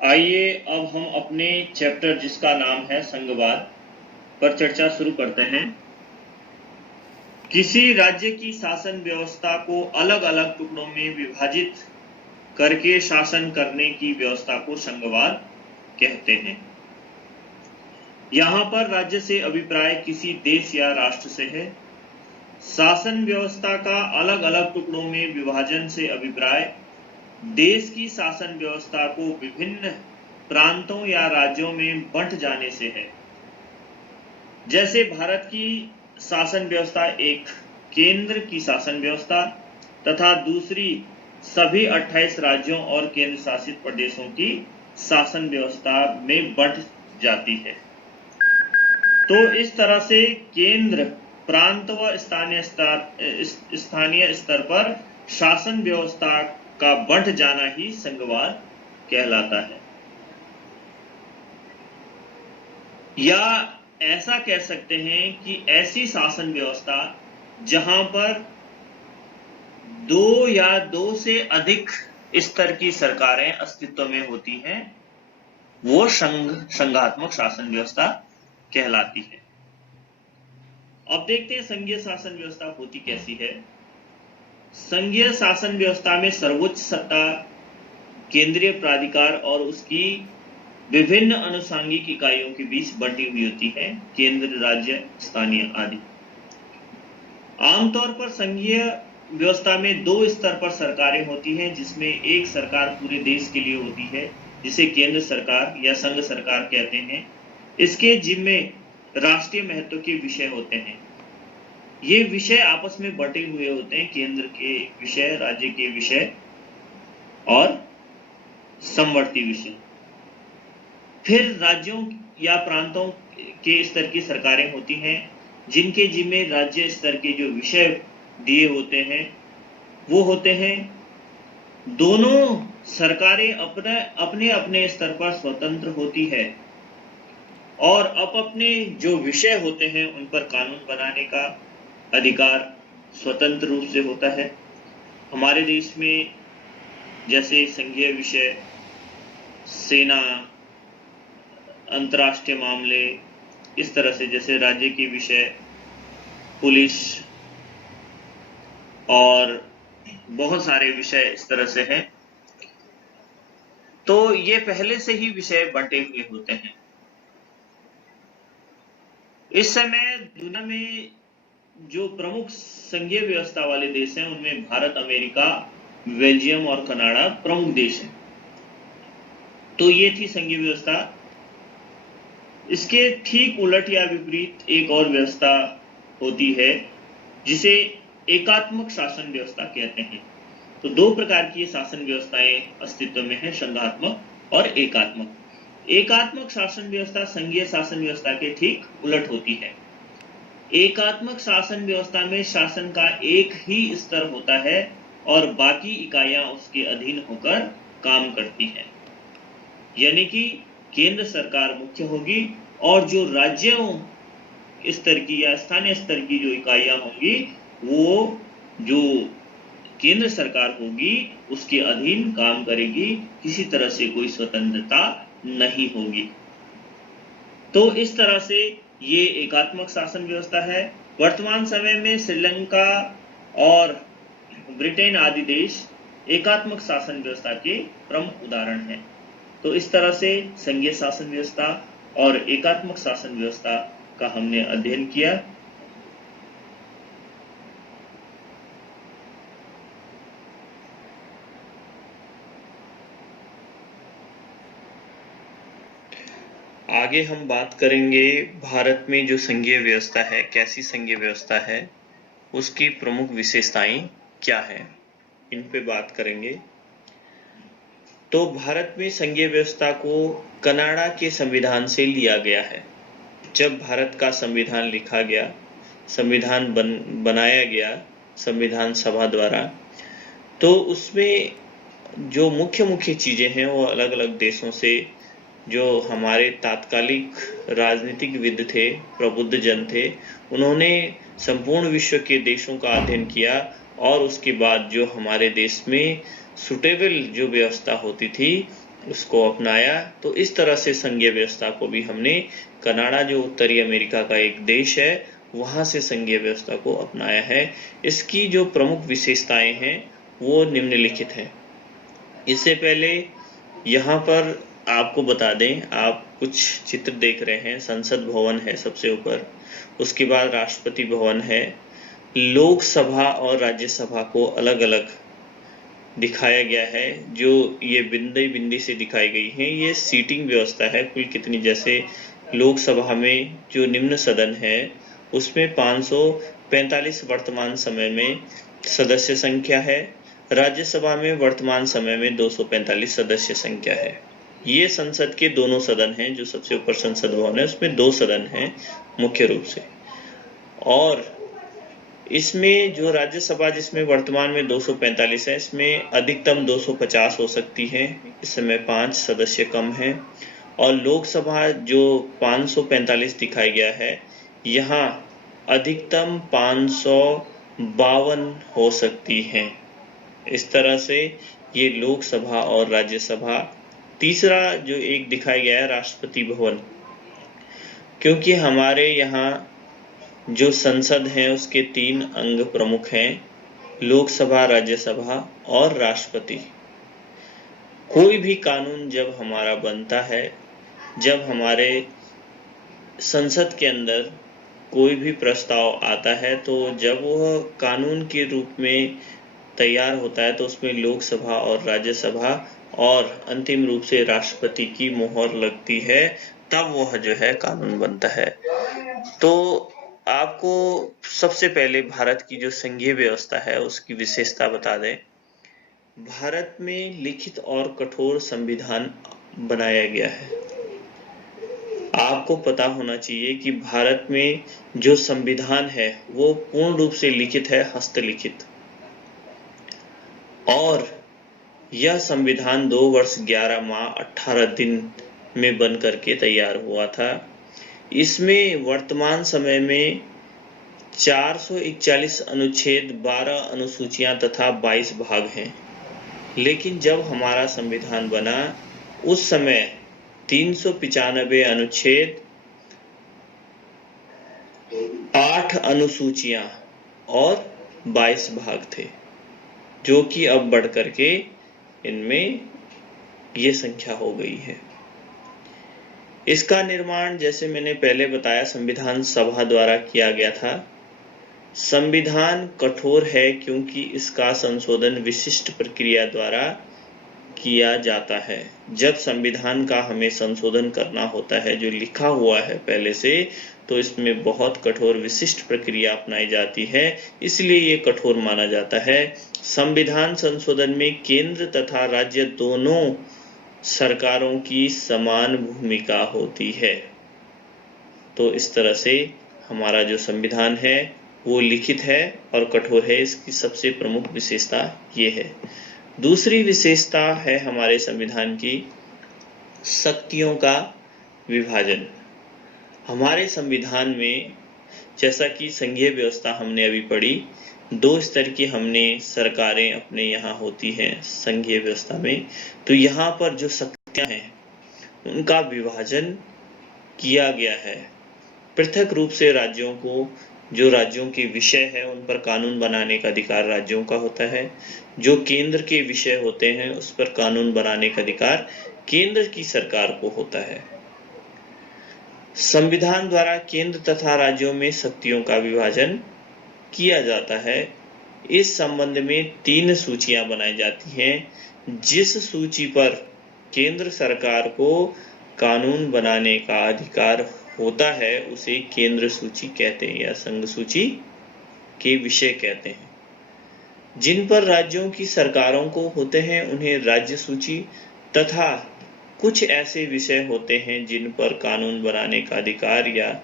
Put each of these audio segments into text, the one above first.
आइए अब हम अपने चैप्टर जिसका नाम है संघवाद पर चर्चा शुरू करते हैं। किसी राज्य की शासन व्यवस्था को अलग अलग टुकड़ों में विभाजित करके शासन करने की व्यवस्था को संघवाद कहते हैं। यहाँ पर राज्य से अभिप्राय किसी देश या राष्ट्र से है। शासन व्यवस्था का अलग अलग टुकड़ों में विभाजन से अभिप्राय देश की शासन व्यवस्था को विभिन्न प्रांतों या राज्यों में बंट जाने से है। जैसे भारत की शासन व्यवस्था एक केंद्र की शासन व्यवस्था तथा दूसरी सभी 28 राज्यों और केंद्र शासित प्रदेशों की शासन व्यवस्था में बंट जाती है। तो इस तरह से केंद्र, प्रांत व स्थानीय स्तर पर शासन व्यवस्था का बंट जाना ही संघवाद कहलाता है। या ऐसा कह सकते हैं कि ऐसी शासन व्यवस्था जहां पर दो या दो से अधिक स्तर की सरकारें अस्तित्व में होती हैं, वो संघात्मक शासन व्यवस्था कहलाती है। अब देखते हैं संघीय शासन व्यवस्था होती कैसी है। संघीय शासन व्यवस्था में सर्वोच्च सत्ता केंद्रीय प्राधिकार और उसकी विभिन्न अनुषंगिक इकाइयों के बीच बंटी हुई होती है, केंद्र, राज्य, स्थानीय आदि। आमतौर पर संघीय व्यवस्था में दो स्तर पर सरकारें होती हैं, जिसमें एक सरकार पूरे देश के लिए होती है जिसे केंद्र सरकार या संघ सरकार कहते हैं। इसके जिम्मे राष्ट्रीय महत्व के विषय होते हैं। ये विषय आपस में बटे हुए होते हैं, केंद्र के विषय, राज्य के विषय और समवर्ती विषय। फिर राज्यों या प्रांतों के स्तर की सरकारें होती हैं, जिनके जिम्मे राज्य स्तर के जो विषय दिए होते हैं वो होते हैं। दोनों सरकारें अपने अपने स्तर पर स्वतंत्र होती है और अपने जो विषय होते हैं उन पर कानून बनाने का अधिकार स्वतंत्र रूप से होता है। हमारे देश में जैसे संघीय विषय, सेना, अंतर्राष्ट्रीय मामले, इस तरह से जैसे राज्य के विषय, पुलिस और बहुत सारे विषय इस तरह से हैं। तो ये पहले से ही विषय बंटे हुए होते हैं। इस समय दुनिया में जो प्रमुख संघीय व्यवस्था वाले देश हैं उनमें भारत, अमेरिका, बेल्जियम और कनाडा प्रमुख देश हैं। तो ये थी संघीय व्यवस्था। इसके ठीक उलट या विपरीत एक और व्यवस्था होती है जिसे एकात्मक शासन व्यवस्था कहते हैं। तो दो प्रकार की शासन व्यवस्थाएं अस्तित्व में है, संघात्मक और एकात्मक। एकात्मक शासन व्यवस्था संघीय शासन व्यवस्था के ठीक उलट होती है। एकात्मक शासन व्यवस्था में शासन का एक ही स्तर होता है और बाकी इकाइयां उसके अधीन होकर काम करती हैं। यानी कि केंद्र सरकार मुख्य होगी और जो राज्यों स्तर की या स्थानीय स्तर की जो इकाइयां होंगी वो जो केंद्र सरकार होगी उसके अधीन काम करेगी, किसी तरह से कोई स्वतंत्रता नहीं होगी। तो इस तरह से ये एकात्मक शासन व्यवस्था है। वर्तमान समय में श्रीलंका और ब्रिटेन आदि देश एकात्मक शासन व्यवस्था के प्रमुख उदाहरण हैं। तो इस तरह से संघीय शासन व्यवस्था और एकात्मक शासन व्यवस्था का हमने अध्ययन किया। आगे हम बात करेंगे भारत में जो संघीय व्यवस्था है, कैसी संघीय व्यवस्था है, उसकी प्रमुख विशेषताएं क्या है, इन पे बात करेंगे। तो भारत में संघीय व्यवस्था को कनाडा के संविधान से लिया गया है। जब भारत का संविधान लिखा गया, संविधान बनाया गया संविधान सभा द्वारा, तो उसमें जो मुख्य चीजें हैं वो अलग अलग देशों से जो हमारे तात्कालिक राजनीतिकविद थे, प्रबुद्ध जन थे, उन्होंने संपूर्ण विश्व के देशों का अध्ययन किया और उसके बाद जो हमारे देश में सुटेबल जो व्यवस्था होती थी उसको अपनाया। तो इस तरह से संघीय व्यवस्था को भी हमने कनाडा, जो उत्तरी अमेरिका का एक देश है, वहां से संघीय व्यवस्था को अपनाया है। इसकी जो प्रमुख विशेषताएं हैं वो निम्नलिखित हैं। इससे पहले यहाँ पर आपको बता दें, आप कुछ चित्र देख रहे हैं। संसद भवन है सबसे ऊपर, उसके बाद राष्ट्रपति भवन है। लोकसभा और राज्यसभा को अलग अलग दिखाया गया है। जो ये बिंदी बिंदी से दिखाई गई है, ये सीटिंग व्यवस्था है कुल कितनी। जैसे लोकसभा में जो निम्न सदन है उसमें 545 वर्तमान समय में सदस्य संख्या है। राज्यसभा में वर्तमान समय में 245 सदस्य संख्या है। ये संसद के दोनों सदन हैं। जो सबसे ऊपर संसद भवन है उसमें 2 सदन हैं मुख्य रूप से। और इसमें जो राज्यसभा जिसमें वर्तमान में 245 है, इसमें अधिकतम 250 हो सकती है। इस समय 5 सदस्य कम हैं। और लोकसभा जो 545 दिखाया गया है, यहाँ अधिकतम 552 हो सकती हैं। इस तरह से ये लोकसभा और राज्यसभा। तीसरा जो एक दिखाया गया है राष्ट्रपति भवन, क्योंकि हमारे यहाँ जो संसद है उसके 3 अंग प्रमुख हैं, लोकसभा, राज्यसभा और राष्ट्रपति। कोई भी कानून जब हमारा बनता है, जब हमारे संसद के अंदर कोई भी प्रस्ताव आता है, तो जब वह कानून के रूप में तैयार होता है तो उसमें लोकसभा और राज्यसभा और अंतिम रूप से राष्ट्रपति की मोहर लगती है, तब वह जो है कानून बनता है। तो आपको सबसे पहले भारत की जो संघीय व्यवस्था है उसकी विशेषता बता दें। भारत में लिखित और कठोर संविधान बनाया गया है। आपको पता होना चाहिए कि भारत में जो संविधान है वो पूर्ण रूप से लिखित है, हस्तलिखित। और यह संविधान 2 वर्ष 11 माह 18 दिन में बन करके तैयार हुआ था। इसमें वर्तमान समय में 441 अनुच्छेद, 12 अनुसूचियां तथा 22 भाग हैं। लेकिन जब हमारा संविधान बना उस समय 395 अनुच्छेद, 8 अनुसूचियां और 22 भाग थे, जो कि अब बढ़ करके इनमें ये संख्या हो गई है। इसका निर्माण, जैसे मैंने पहले बताया, संविधान सभा द्वारा किया गया था। संविधान कठोर है क्योंकि इसका संशोधन विशिष्ट प्रक्रिया द्वारा किया जाता है। जब संविधान का हमें संशोधन करना होता है जो लिखा हुआ है पहले से, तो इसमें बहुत कठोर विशिष्ट प्रक्रिया अपनाई जाती है, इसलिए ये कठोर माना जाता है। संविधान संशोधन में केंद्र तथा राज्य दोनों सरकारों की समान भूमिका होती है। तो इस तरह से हमारा जो संविधान है वो लिखित है और कठोर है। इसकी सबसे प्रमुख विशेषता ये है। दूसरी विशेषता है हमारे संविधान की शक्तियों का विभाजन। हमारे संविधान में, जैसा कि संघीय व्यवस्था हमने अभी पढ़ी, 2 स्तर की हमने सरकारें अपने यहाँ होती हैं संघीय व्यवस्था में। तो यहाँ पर जो शक्तियां हैं उनका विभाजन किया गया है। पृथक रूप से राज्यों को, जो राज्यों के विषय है उन पर कानून बनाने का अधिकार राज्यों का होता है। जो केंद्र के विषय होते हैं उस पर कानून बनाने का अधिकार केंद्र की सरकार को होता है। संविधान द्वारा केंद्र तथा राज्यों में शक्तियों का विभाजन किया जाता है। इस संबंध में 3 सूचियां बनाई जाती हैं। जिस सूची पर केंद्र सरकार को कानून बनाने का अधिकार होता है उसे केंद्र सूची कहते हैं या संघ सूची के विषय कहते हैं। जिन पर राज्यों की सरकारों को होते हैं उन्हें राज्य सूची, तथा कुछ ऐसे विषय होते हैं जिन पर कानून बनाने का अधिकार या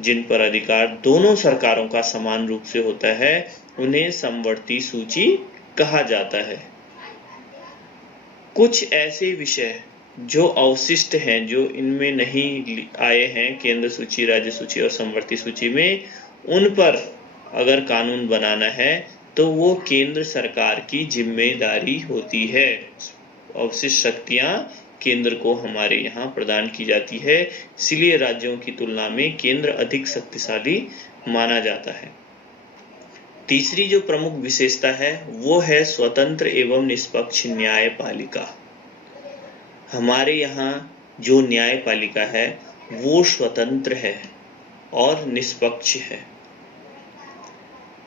जिन पर अधिकार दोनों सरकारों का समान रूप से होता है उन्हें समवर्ती सूची कहा जाता है। कुछ ऐसे विषय जो अवशिष्ट हैं, जो इनमें नहीं आए हैं केंद्र सूची, राज्य सूची और समवर्ती सूची में, उन पर अगर कानून बनाना है तो वो केंद्र सरकार की जिम्मेदारी होती है। अवशिष्ट शक्तियां केंद्र को हमारे यहाँ प्रदान की जाती है, इसलिए राज्यों की तुलना में केंद्र अधिक शक्तिशाली माना जाता है। तीसरी जो प्रमुख विशेषता है वो है स्वतंत्र एवं निष्पक्ष न्यायपालिका। हमारे यहाँ जो न्यायपालिका है वो स्वतंत्र है और निष्पक्ष है।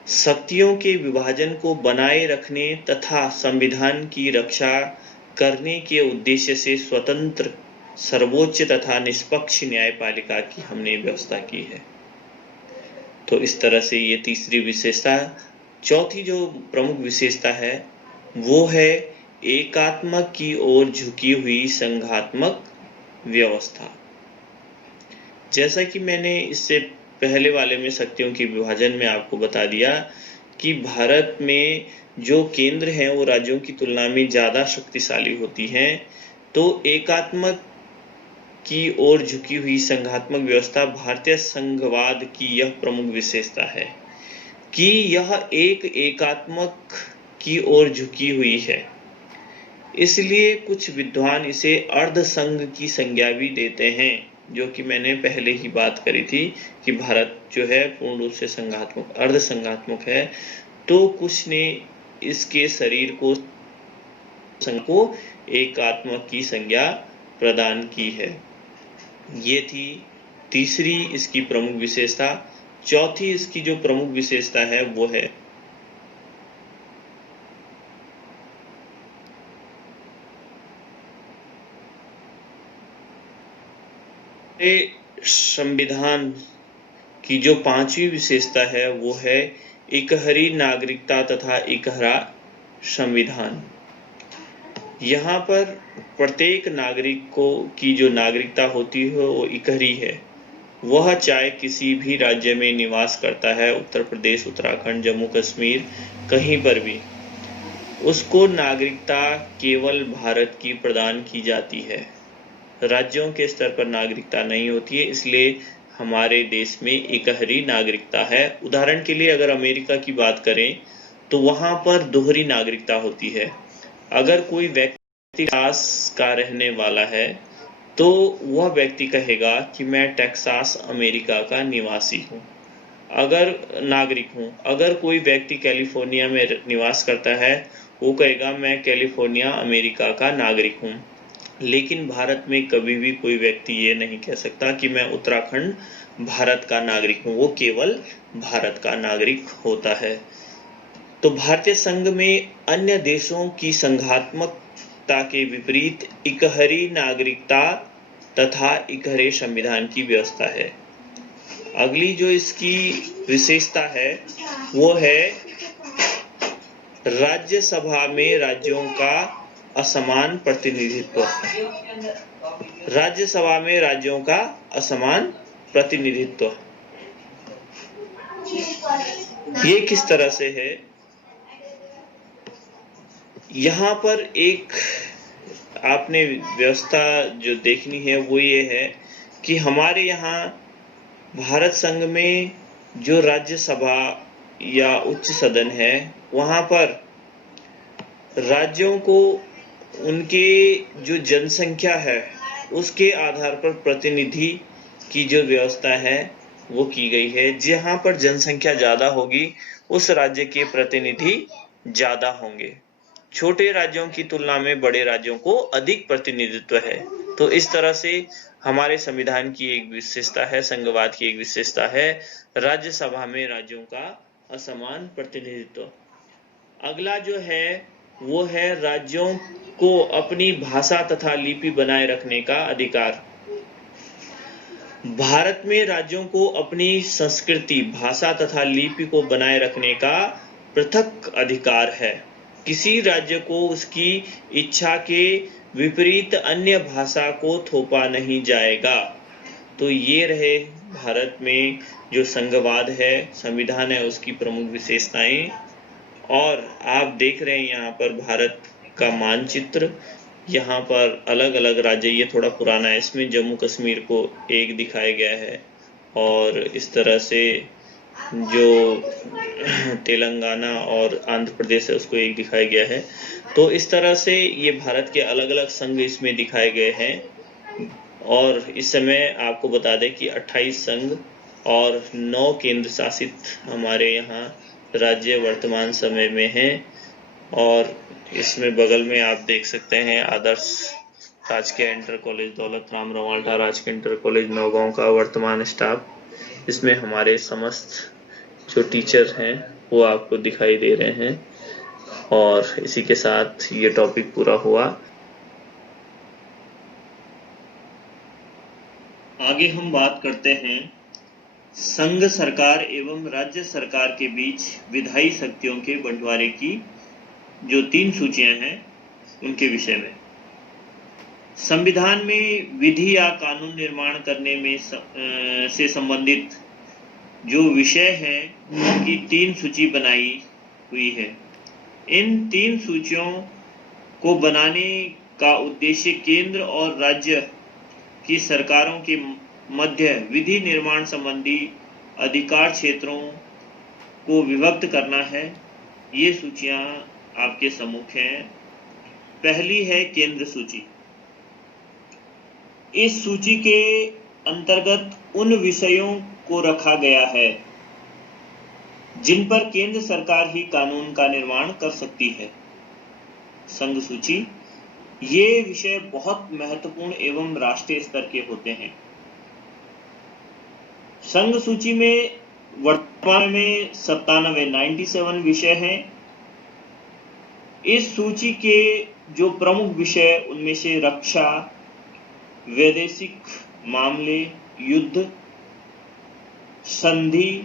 शक्तियों के विभाजन को बनाए रखने तथा संविधान की रक्षा करने के उद्देश्य से स्वतंत्र, सर्वोच्च तथा निष्पक्ष न्यायपालिका की हमने व्यवस्था की है। तो इस तरह से ये तीसरी विशेषता। चौथी जो प्रमुख विशेषता है वो है एकात्मक की ओर झुकी हुई संघात्मक व्यवस्था। जैसा कि मैंने इससे पहले वाले में शक्तियों के विभाजन में आपको बता दिया कि भारत में जो केंद्र है वो राज्यों की तुलना में ज्यादा शक्तिशाली होती हैं, तो एकात्मक की ओर झुकी हुई संघात्मक व्यवस्था भारतीय संघवाद की यह प्रमुख विशेषता है कि यह एक एकात्मक की ओर झुकी हुई है। इसलिए कुछ विद्वान इसे अर्ध संघ की संज्ञा भी देते हैं, जो कि मैंने पहले ही बात करी थी कि भारत जो है पूर्ण रूप से संघात्मक, अर्ध संघात्मक है। तो कुछ ने इसके शरीर को संघ को एकात्मक की संज्ञा प्रदान की है। ये थी तीसरी इसकी प्रमुख विशेषता। चौथी इसकी जो प्रमुख विशेषता है वो है संविधान की जो पांचवी विशेषता है वो है इकहरी नागरिकता तथा इकहरा संविधान। यहाँ पर प्रत्येक नागरिक को की जो नागरिकता होती है वो इकहरी है। वह चाहे किसी भी राज्य में निवास करता है, उत्तर प्रदेश, उत्तराखंड, जम्मू कश्मीर, कहीं पर भी, उसको नागरिकता केवल भारत की प्रदान की जाती है। राज्यों के स्तर पर नागरिकता नहीं होती है, इसलिए हमारे देश में इकहरी नागरिकता है। उदाहरण के लिए अगर अमेरिका की बात करें तो वहां पर दोहरी नागरिकता होती है। अगर कोई व्यक्ति टेक्सास का रहने वाला है तो वह व्यक्ति कहेगा कि मैं टेक्सास अमेरिका का निवासी हूँ, अगर नागरिक हूँ। अगर कोई व्यक्ति कैलिफोर्निया में निवास करता है वो कहेगा मैं कैलिफोर्निया अमेरिका का नागरिक हूँ। लेकिन भारत में कभी भी कोई व्यक्ति ये नहीं कह सकता कि मैं उत्तराखंड भारत का नागरिक हूँ, वो केवल भारत का नागरिक होता है। तो भारतीय संघ में अन्य देशों की संघात्मकता के विपरीत इकहरी नागरिकता तथा इकहरे संविधान की व्यवस्था है। अगली जो इसकी विशेषता है वो है राज्यसभा में राज्यों का असमान प्रतिनिधित्व। राज्यसभा में राज्यों का असमान प्रतिनिधित्व ये किस तरह से है? यहाँ पर एक आपने व्यवस्था जो देखनी है वो ये है कि हमारे यहाँ भारत संघ में जो राज्यसभा या उच्च सदन है वहाँ पर राज्यों को उनके जो जनसंख्या है उसके आधार पर प्रतिनिधि की जो व्यवस्था है वो की गई है। जहाँ पर जनसंख्या ज्यादा होगी उस राज्य के प्रतिनिधि ज्यादा होंगे। छोटे राज्यों की तुलना में बड़े राज्यों को अधिक प्रतिनिधित्व है। तो इस तरह से हमारे संविधान की एक विशेषता है, संघवाद की एक विशेषता है राज्यसभा में राज्यों का असमान प्रतिनिधित्व। अगला जो है वो है राज्यों को अपनी भाषा तथा लिपि बनाए रखने का अधिकार। भारत में राज्यों को अपनी संस्कृति, भाषा तथा लिपि को बनाए रखने का पृथक अधिकार है। किसी राज्य को उसकी इच्छा के विपरीत अन्य भाषा को थोपा नहीं जाएगा। तो ये रहे भारत में जो संघवाद है, संविधान है, उसकी प्रमुख विशेषताएं। और आप देख रहे हैं यहाँ पर भारत का मानचित्र, यहाँ पर अलग अलग राज्य, ये थोड़ा पुराना है, इसमें जम्मू कश्मीर को एक दिखाया गया है और इस तरह से जो तेलंगाना और आंध्र प्रदेश है उसको एक दिखाया गया है। तो इस तरह से ये भारत के अलग अलग संघ इसमें दिखाए गए हैं। और इस समय आपको बता दें कि 28 संघ और 9 केंद्र शासित हमारे यहाँ राज्य वर्तमान समय में हैं। और इसमें बगल में आप देख सकते हैं आदर्श राजकीय इंटर कॉलेज दौलत राम रवाल्टा, राजकीय इंटर कॉलेज नौगांव का वर्तमान स्टाफ। इसमें हमारे समस्त जो टीचर हैं वो आपको दिखाई दे रहे हैं। और इसी के साथ ये टॉपिक पूरा हुआ। आगे हम बात करते हैं संघ सरकार एवं राज्य सरकार के बीच विधायी शक्तियों के बंटवारे की जो 3 सूचियां हैं उनके विषय में। संविधान में विधि या कानून निर्माण करने में से संबंधित जो विषय है उनकी 3 सूची बनाई हुई है। इन 3 सूचियों को बनाने का उद्देश्य केंद्र और राज्य की सरकारों के मध्य विधि निर्माण संबंधी अधिकार क्षेत्रों को विभक्त करना है। ये सूचियां आपके सम्मुख हैं। पहली है केंद्र सूची। इस सूची के अंतर्गत उन विषयों को रखा गया है जिन पर केंद्र सरकार ही कानून का निर्माण कर सकती है। संघ सूची। ये विषय बहुत महत्वपूर्ण एवं राष्ट्रीय स्तर के होते हैं। संघ सूची में वर्तमान में 97 विषय हैं। इस सूची के जो प्रमुख विषय उनमें से रक्षा, वैदेशिक मामले, युद्ध, संधि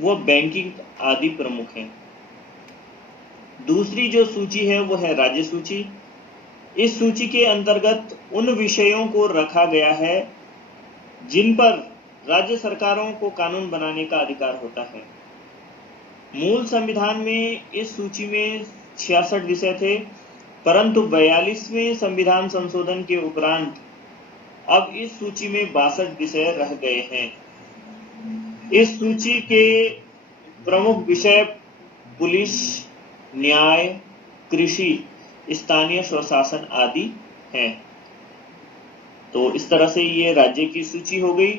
व बैंकिंग आदि प्रमुख हैं। दूसरी जो सूची है वो है राज्य सूची। इस सूची के अंतर्गत उन विषयों को रखा गया है जिन पर राज्य सरकारों को कानून बनाने का अधिकार होता है। मूल संविधान में इस सूची में 66 विषय थे, परंतु 42वें संविधान संशोधन के उपरांत अब इस सूची में 62 विषय रह गए हैं। इस सूची के प्रमुख विषय पुलिस, न्याय, कृषि, स्थानीय स्वशासन आदि हैं। तो इस तरह से ये राज्य की सूची हो गई।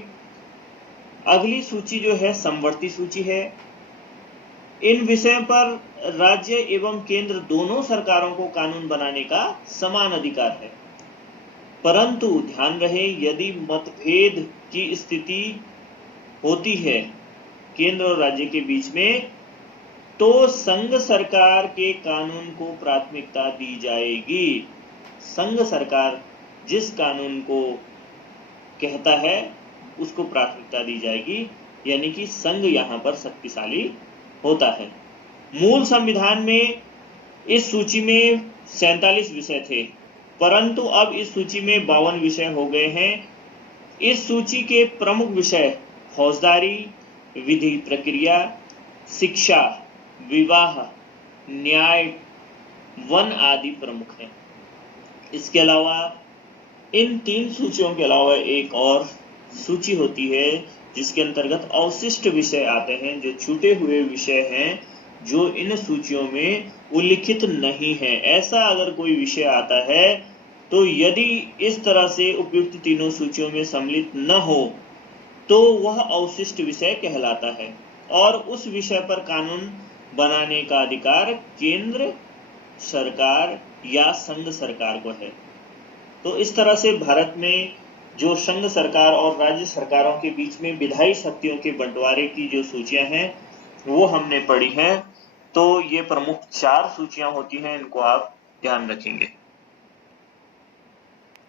अगली सूची जो है समवर्ती सूची है। इन विषयों पर राज्य एवं केंद्र दोनों सरकारों को कानून बनाने का समान अधिकार है, परंतु ध्यान रहे यदि मतभेद की स्थिति होती है केंद्र और राज्य के बीच में तो संघ सरकार के कानून को प्राथमिकता दी जाएगी। संघ सरकार जिस कानून को कहता है उसको प्राथमिकता दी जाएगी, यानी कि संघ यहां पर शक्तिशाली होता है। मूल संविधान में इस सूची में 47 विषय थे, परंतु अब इस सूची में 52 विषय हो गए हैं। इस सूची के प्रमुख विषय फौजदारी, विधि प्रक्रिया, शिक्षा, विवाह, न्याय, वन आदि प्रमुख हैं। इसके अलावा इन 3 सूचियों के अलावा एक और सूची होती है जिसके अंतर्गत अवशिष्ट विषय आते हैं, जो छूटे हुए विषय हैं जो इन सूचियों में उल्लिखित नहीं है। ऐसा अगर कोई विषय आता है तो यदि इस तरह से उपयुक्त तीनों सूचियों में सम्मिलित न हो तो वह अवशिष्ट विषय कहलाता है और उस विषय पर कानून बनाने का अधिकार केंद्र सरकार या संघ सरकार को है। तो इस तरह से भारत में जो संघ सरकार और राज्य सरकारों के बीच में विधायी शक्तियों के बंटवारे की जो सूचियां हैं वो हमने पढ़ी हैं। तो ये प्रमुख 4 सूचियां होती हैं, इनको आप ध्यान रखेंगे।